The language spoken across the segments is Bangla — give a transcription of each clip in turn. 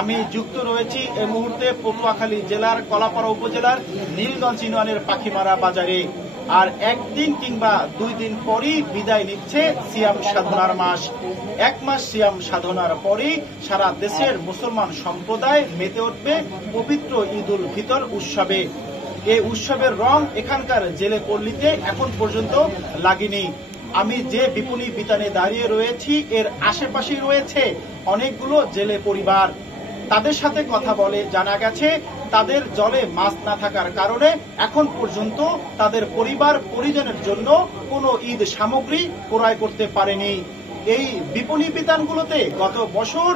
আমি যুক্ত রয়েছি এই মুহূর্তে পটুয়াখালী জেলার কলাপাড়া উপজেলার নীলগঞ্জ ইউনিয়নের পাখিমারা বাজারে। আর একদিন কিংবা 2 দিন পরই বিদায় নিচ্ছে সিয়াম সাধনার মাস। 1 মাস সিয়াম সাধনার পরেই সারা দেশের মুসলমান সম্প্রদায় মেতে উঠবে পবিত্র ঈদ উল ফিতর উৎসবে। এই উৎসবের রং এখানকার জেলে পল্লীতে এখন পর্যন্ত লাগেনি। আমি যে বিপণী বিতানে দাঁড়িয়ে রয়েছি এর আশেপাশেই রয়েছে অনেকগুলো জেলে পরিবার। তাদের সাথে কথা বলে জানা গেছে তাদের জলে মাছ না থাকার কারণে এখন পর্যন্ত তাদের পরিবার পরিজনের জন্য কোনো ঈদ সামগ্রী ক্রয় করতে পারেনি। এই বিপণী বিতানগুলোতে গত বছর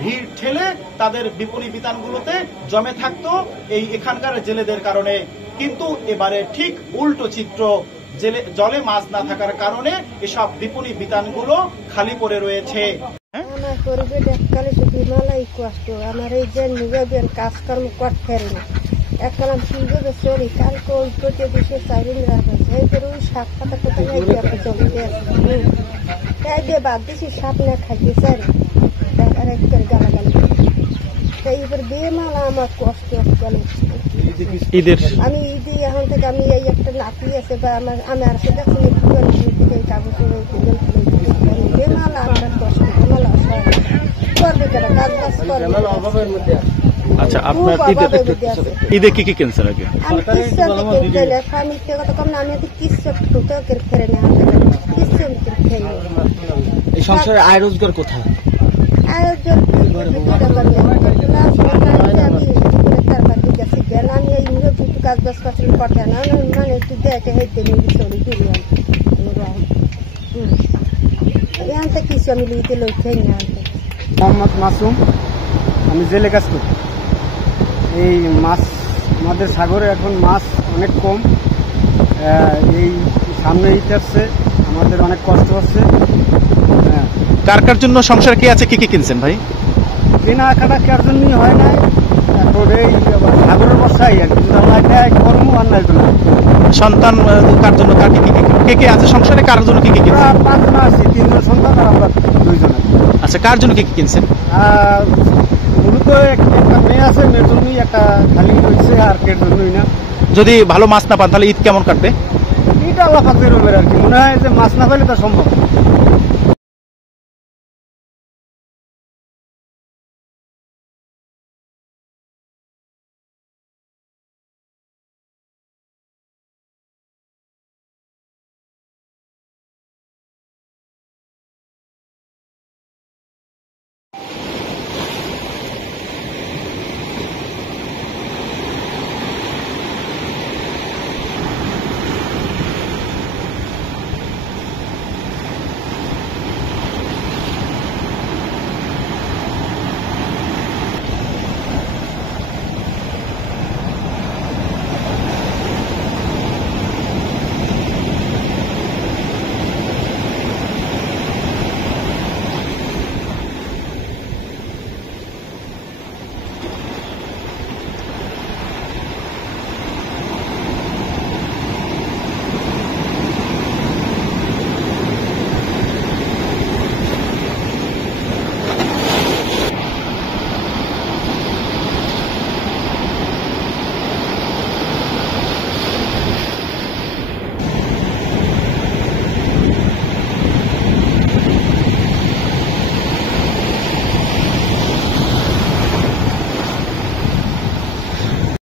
ভিড় ঠেলে তাদের বিপণী বিতানগুলোতে জমে থাকতো এই এখানকার জেলেদের কারণে, কিন্তু এবারে ঠিক উল্টো চিত্র। জলে মাছ না থাকার কারণে এসব বিপণী বিতানগুলো খালি পড়ে রয়েছে। আমার পরিবেশ এককালে শুধু হিমালয় কষ্ট, আমার এই যে নিজের কাজকর্ম করতে পারি না। এককাল শিল্পে চলি, কালকে ওই প্রতি দেশে চাইলেন রাখা এই করে ওই শাক পাতা কোথায় জমিতে তাই দিয়ে বাদ দিছি সাপ না খাইতে চাই আর এক করে গালাগালি এইবার দিয়ে মালা আমার কষ্ট এককালে। আমি ঈদে এখন থেকে আমি এই একটা নাতি আছে বা আমার সেটা কাগজ বেমালা আমার কষ্ট বেমালা করবে কেন কাজ বাজ করবে। আচ্ছা, আপনার ঈদে কি কি কিনছেন আগে? আমি কিচ্ছু কিনতে না, আমি কথা কম না, আমি কিচ্ছু ঢুকে ফেরে না, কিচ্ছু খেয়ে এই সংসারে আয় রোজগার কোথায়? আয়োজন আমি এই কাজ বাজ করতে না মানে একটু দেখে হেঁটে চলি ফিরি এখান থেকে কিছু আমি লিখতে লইতে না। মোহাম্মদ মাসুম, আমি জেলে কাজ করি। এই মাছ আমাদের সাগরে এখন মাছ অনেক কম। এই সামনে ঈদ আসছে, আমাদের অনেক কষ্ট হচ্ছে। কার কার জন্য সংসার কি আছে, কি কি কিনছেন ভাই? কেনাকাটা কার জন্যই হয় নাই, এখন এই সাগরের বর্ষাই আর কি কর্ম আর নাই জন্য। সন্তান কার জন্য, কার কে কে আছে সংসারে, কার জন্য কি কি কিনছেন? 5 জন আছি, 3 জন সন্তান আর আমরা 2 জন। আচ্ছা, কার জন্য কি কি কিনছেন? মূলত একটা মেয়ে আছে, মেয়ের জন্যই একটা খালি রয়েছে, আর কের জন্যই না। যদি ভালো মাছ না পান তাহলে ঈদ কেমন কাটবে? এটা আল্লাহ পাকের উপর আর কি, মনে হয় যে মাছ না পেলে তা সম্ভব।